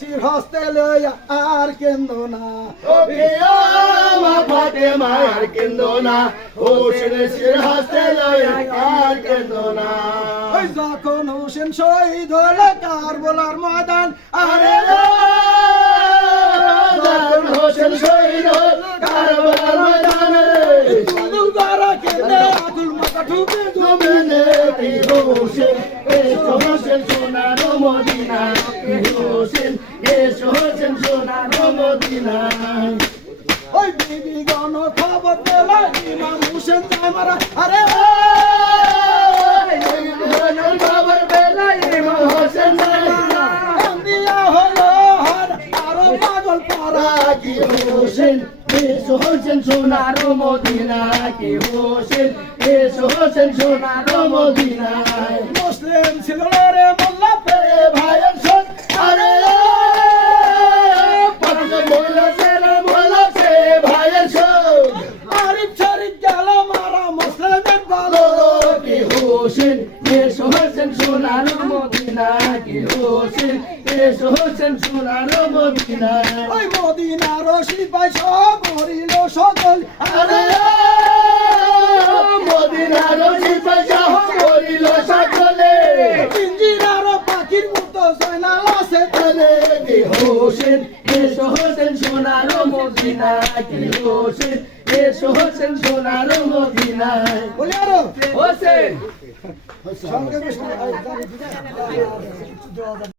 শির হস্তে লইয়া আর কেন্দ না ফাতেমা আর কেন্দো না। হোসেন শির হাসতে আর কেন্দো না। যখন হোসেন শহীদ হলে কারবলার ময়দান আরে যখন হোসেন শহীদ হল ময়দানে কেঁদে মাথা হোসেন হোসেন সোনার মদিনা হোসেন এসো হোসেন সোনার মদিনা ওই বিবি গণ খবর পেল ইমাম হোসেন যায় মারা আরে খবর পেলাই ইমাম হোসেন জানা দিয়া হলো আরও পাগল পারা কি হোসেন। এসো হোসেন সোনার মদিনা কি হোসেন। এসো হোসেন সোনার মদিনা হোসেন এসো হোসেন সোনার মদিনা কি হোসেন এসো হোসেন সোনার মদিনা ওই মদিনার সিপাই সব মরিল সকল। আরে মদিনার সিপাহী করিল সকলে। পিঞ্জিরার পাখির মতো সয়না লাসে আরে কি হোসেন এসো হোসেন সোনার মদিনা কি হোসেন এসো হোসেন সোনার মদিনা বলি আরও। হোসেন Şangırmışlar. Doğada.